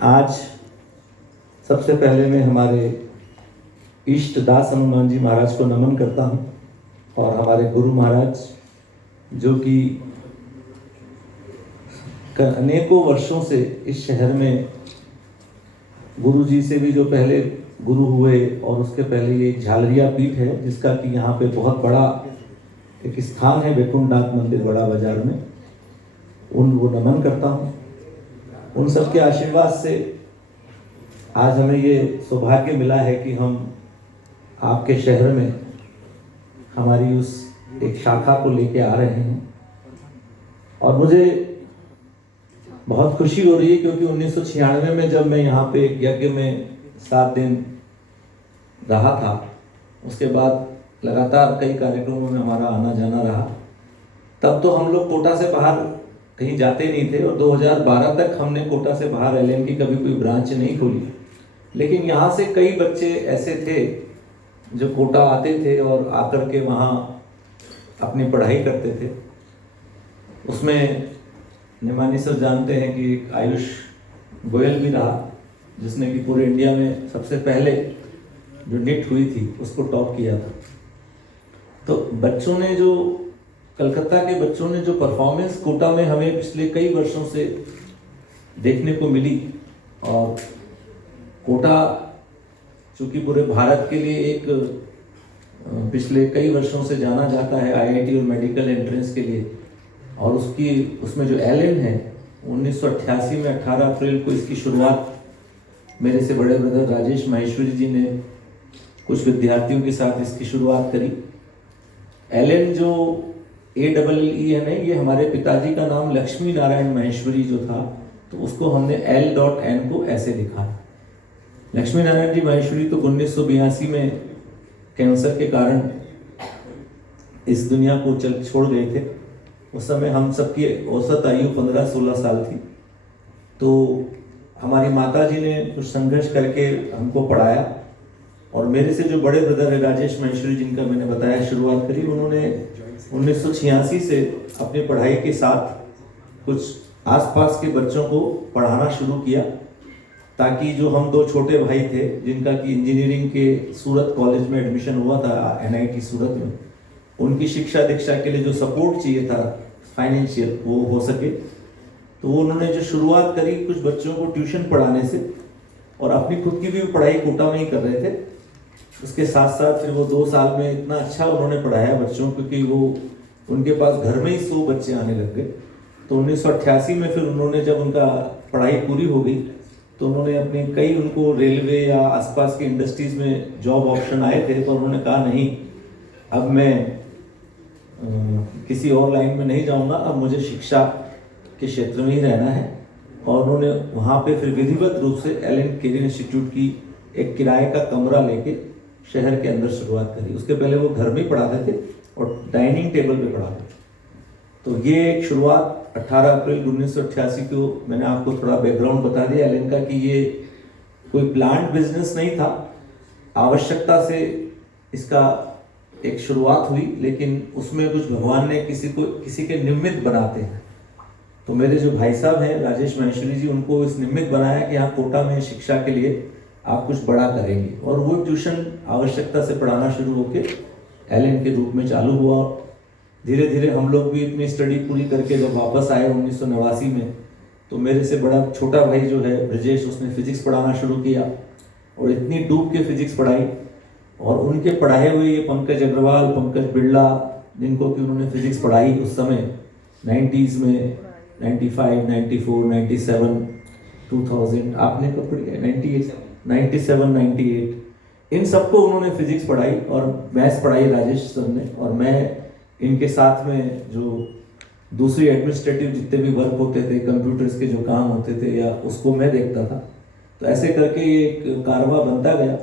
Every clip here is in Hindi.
आज सबसे पहले मैं हमारे इष्ट दास हनुमान जी महाराज को नमन करता हूँ और हमारे गुरु महाराज जो कि अनेकों वर्षों से इस शहर में गुरु जी से भी जो पहले गुरु हुए और उसके पहले ये एक झालरिया पीठ है जिसका कि यहाँ पे बहुत बड़ा एक स्थान है वैकुंठनाथ मंदिर बड़ा बाजार में, उनको नमन करता हूँ। उन सब के आशीर्वाद से आज हमें ये सौभाग्य मिला है कि हम आपके शहर में हमारी उस एक शाखा को लेके आ रहे हैं और मुझे बहुत खुशी हो रही है क्योंकि 1996 में जब मैं यहाँ पे यज्ञ में 7 दिन रहा था, उसके बाद लगातार कई कार्यक्रमों में हमारा आना जाना रहा। तब तो हम लोग कोटा से बाहर कहीं जाते नहीं थे और 2012 तक हमने कोटा से बाहर एलएन की कभी कोई ब्रांच नहीं खोली। लेकिन यहाँ से कई बच्चे ऐसे थे जो कोटा आते थे और आकर के वहाँ अपनी पढ़ाई करते थे। उसमें निमानी सर जानते हैं कि आयुष गोयल भी रहा जिसने कि पूरे इंडिया में सबसे पहले जो निट हुई थी उसको टॉप किया था। तो बच्चों ने जो कलकत्ता के बच्चों ने जो परफॉर्मेंस कोटा में हमें पिछले कई वर्षों से देखने को मिली, और कोटा चूँकि पूरे भारत के लिए एक पिछले कई वर्षों से जाना जाता है आईआईटी और मेडिकल एंट्रेंस के लिए, और उसमें जो एलएन है 1988 में 18 अप्रैल को इसकी शुरुआत मेरे से बड़े ब्रदर राजेश माहेश्वरी जी ने कुछ विद्यार्थियों के साथ इसकी शुरुआत करी। एलएन जो AEEN है, ये हमारे पिताजी का नाम लक्ष्मी नारायण माहेश्वरी जो था, तो उसको हमने L.N को ऐसे लिखा। लक्ष्मी नारायण जी माहेश्वरी तो 1982 में कैंसर के कारण इस दुनिया को छोड़ गए थे। उस समय हम सबकी औसत आयु 15-16 साल थी। तो हमारी माता जी ने कुछ संघर्ष करके हमको पढ़ाया और मेरे से जो बड़े ब्रदर है राजेश माहेश्वरी जिनका मैंने बताया शुरुआत करी, उन्होंने 1986 से अपनी पढ़ाई के साथ कुछ आसपास के बच्चों को पढ़ाना शुरू किया, ताकि जो हम 2 छोटे भाई थे जिनका कि इंजीनियरिंग के सूरत कॉलेज में एडमिशन हुआ था NIT सूरत में, उनकी शिक्षा दीक्षा के लिए जो सपोर्ट चाहिए था फाइनेंशियल वो हो सके। तो वो उन्होंने जो शुरुआत करी कुछ बच्चों को ट्यूशन पढ़ाने से, और अपनी खुद की भी पढ़ाई कोटा में ही कर रहे थे। उसके साथ साथ फिर वो 2 साल में इतना अच्छा उन्होंने पढ़ाया बच्चों, क्योंकि वो उनके पास घर में ही 100 बच्चे आने लग गए। तो 1988 में फिर उन्होंने जब उनका पढ़ाई पूरी हो गई तो उन्होंने अपने कई उनको रेलवे या आसपास के इंडस्ट्रीज़ में जॉब ऑप्शन आए थे, पर उन्होंने कहा नहीं, अब मैं किसी और लाइन में नहीं जाऊंगा, अब मुझे शिक्षा के क्षेत्र में ही रहना है। और उन्होंने वहाँ पे फिर विधिवत रूप से एलन कैरियर इंस्टीट्यूट की एक किराए का कमरा लेके शहर के अंदर शुरुआत करी। उसके पहले वो घर में ही पढ़ाते थे और डाइनिंग टेबल पे पढ़ाते थे। तो ये एक शुरुआत 18 अप्रैल 1988 को मैंने आपको थोड़ा बैकग्राउंड बता दिया एलन का, कि ये कोई प्लांट बिजनेस नहीं था, आवश्यकता से इसका एक शुरुआत हुई, लेकिन उसमें कुछ भगवान ने किसी के निमित्त बनाते हैं। तो मेरे जो भाई साहब हैं राजेश माहेश्वरी जी, उनको इस निमित्त बनाया कि यहाँ कोटा में शिक्षा के लिए आप कुछ बड़ा करेंगे, और वो ट्यूशन आवश्यकता से पढ़ाना शुरू होकर एलएन के रूप में चालू हुआ। धीरे धीरे हम लोग भी इतनी स्टडी पूरी करके जब वापस आए 1989 में, तो मेरे से बड़ा छोटा भाई जो है ब्रजेश, उसने फिजिक्स पढ़ाना शुरू किया और इतनी डूब के फिजिक्स पढ़ाई, और उनके पढ़ाए हुए ये पंकज अग्रवाल, पंकज बिड़ला, जिनको कि उन्होंने फिजिक्स पढ़ाई उस समय 90s में 95, 94, 97, 2000, आपने कब पढ़ी है 98, 97, 98, इन सबको उन्होंने फिजिक्स पढ़ाई और मैथ्स पढ़ाई राजेश सर ने, और मैं इनके साथ में जो दूसरी एडमिनिस्ट्रेटिव जितने भी वर्क होते थे, कंप्यूटर्स के जो काम होते थे या उसको मैं देखता था। तो ऐसे करके ये एक कारवा बनता गया।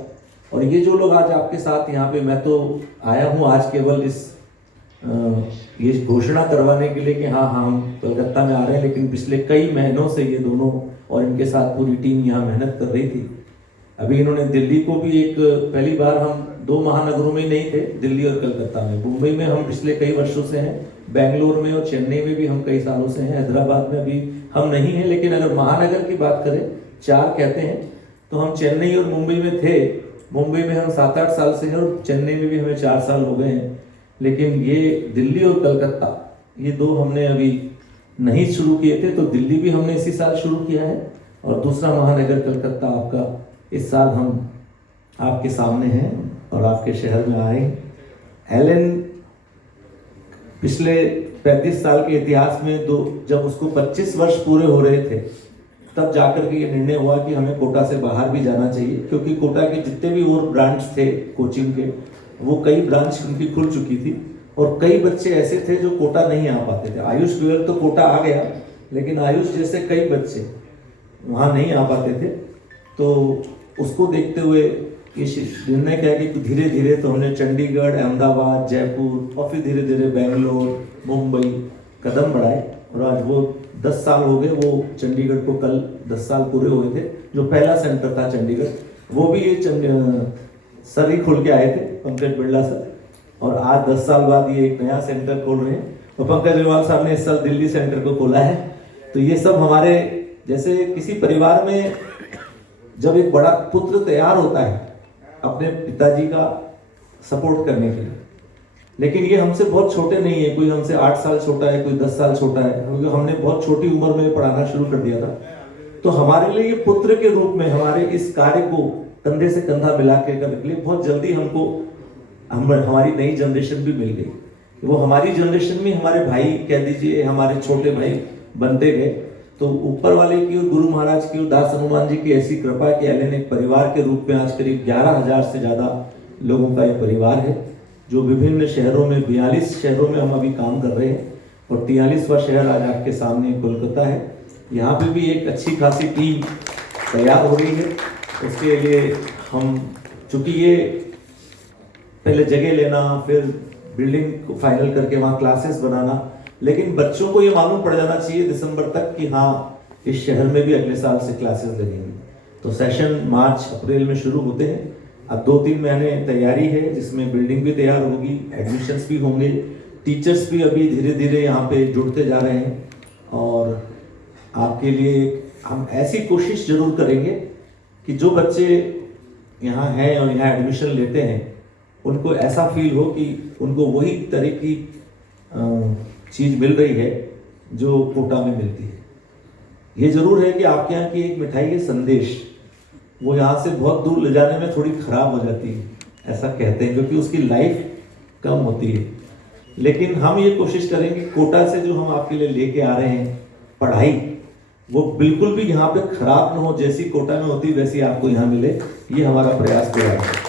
और ये जो लोग आज आपके साथ यहाँ पे, मैं तो आया हूँ आज केवल ये घोषणा करवाने के लिए कि हाँ हम कलकत्ता में आ रहे हैं, लेकिन पिछले कई महीनों से ये दोनों और इनके साथ पूरी टीम यहाँ मेहनत कर रही थी। अभी इन्होंने दिल्ली को भी एक, पहली बार हम 2 महानगरों में नहीं थे, दिल्ली और कलकत्ता में। मुंबई में हम पिछले कई वर्षों से हैं, बेंगलोर में और चेन्नई में भी हम कई सालों से हैं, हैदराबाद में अभी हम नहीं हैं। लेकिन अगर महानगर की बात करें 4 कहते हैं। तो हम चेन्नई और मुंबई में थे। मुंबई में हम 7-8 साल से हैं और चेन्नई में भी हमें 4 साल हो गए हैं। लेकिन ये दिल्ली और कलकत्ता, ये 2 हमने अभी नहीं शुरू किए थे। तो दिल्ली भी हमने इसी साल शुरू किया है और दूसरा महानगर कलकत्ता आपका इस साल हम आपके सामने हैं और आपके शहर में आए। एलन पिछले 35 साल के इतिहास में जब उसको 25 वर्ष पूरे हो रहे थे, तब जाकर के ये निर्णय हुआ कि हमें कोटा से बाहर भी जाना चाहिए, क्योंकि कोटा के जितने भी और ब्रांच थे कोचिंग के, वो कई ब्रांच उनकी खुल चुकी थी और कई बच्चे ऐसे थे जो कोटा नहीं आ पाते थे। आयुष विवेक तो कोटा आ गया, लेकिन आयुष जैसे कई बच्चे वहाँ नहीं आ पाते थे। तो उसको देखते हुए ये निर्णय किया कि धीरे धीरे तो हमने चंडीगढ़, अहमदाबाद, जयपुर और फिर धीरे धीरे बेंगलोर, मुंबई कदम बढ़ाए और आज वो 10 साल हो गए। वो चंडीगढ़ को कल 10 साल पूरे हुए थे। जो पहला सेंटर था चंडीगढ़, वो भी ये सर ही खोल के आए थे, पंकज बिरला सर। और आज 10 साल बाद ये एक नया सेंटर खोल रहे हैं। तो पंकज अग्रवाल साहब ने इस साल दिल्ली सेंटर को खोला है। तो ये सब हमारे जैसे किसी परिवार में जब एक बड़ा पुत्र तैयार होता है अपने पिताजी का सपोर्ट करने के लिए, लेकिन ये हमसे बहुत छोटे नहीं है। कोई हमसे 8 साल छोटा है, कोई 10 साल छोटा है, क्योंकि हमने बहुत छोटी उम्र में पढ़ाना शुरू कर दिया था। तो हमारे लिए ये पुत्र के रूप में हमारे इस कार्य को कंधे से कंधा मिला के करने के लिए बहुत जल्दी हमारी नई जनरेशन भी मिल गई। वो हमारी जनरेशन में हमारे भाई कह दीजिए, हमारे छोटे भाई बनते गए। तो ऊपर वाले की और गुरु महाराज की और दास हनुमान जी की ऐसी कृपा कि एलन एक परिवार के रूप में आज करीब 11,000 से ज़्यादा लोगों का ये परिवार है, जो विभिन्न शहरों में 42 शहरों में हम अभी काम कर रहे हैं और 43वां शहर आज आपके सामने कोलकाता है। यहाँ पे भी एक अच्छी खासी टीम तैयार हो रही है। उसके लिए हम, चूँकि ये पहले जगह लेना, फिर बिल्डिंग को फाइनल करके वहाँ क्लासेस बनाना, लेकिन बच्चों को ये मालूम पड़ जाना चाहिए दिसंबर तक कि हाँ इस शहर में भी अगले साल से क्लासेस लगेंगी। तो सेशन मार्च अप्रैल में शुरू होते हैं। अब 2-3 महीने तैयारी है, जिसमें बिल्डिंग भी तैयार होगी, एडमिशन्स भी होंगे, टीचर्स भी अभी धीरे धीरे यहाँ पे जुड़ते जा रहे हैं। और आपके लिए हम ऐसी कोशिश जरूर करेंगे कि जो बच्चे यहाँ हैं और यहाँ एडमिशन लेते हैं, उनको ऐसा फील हो कि उनको वही तरह की चीज़ मिल रही है जो कोटा में मिलती है। ये जरूर है कि आपके यहाँ की एक मिठाई के संदेश वो यहाँ से बहुत दूर ले जाने में थोड़ी खराब हो जाती है, ऐसा कहते हैं, क्योंकि उसकी लाइफ कम होती है। लेकिन हम ये कोशिश करेंगे कोटा से जो हम आपके लिए लेके आ रहे हैं पढ़ाई, वो बिल्कुल भी यहाँ पे खराब ना हो, जैसी कोटा में होती वैसी आपको यहाँ मिले। ये हमारा प्रयास पूरा है।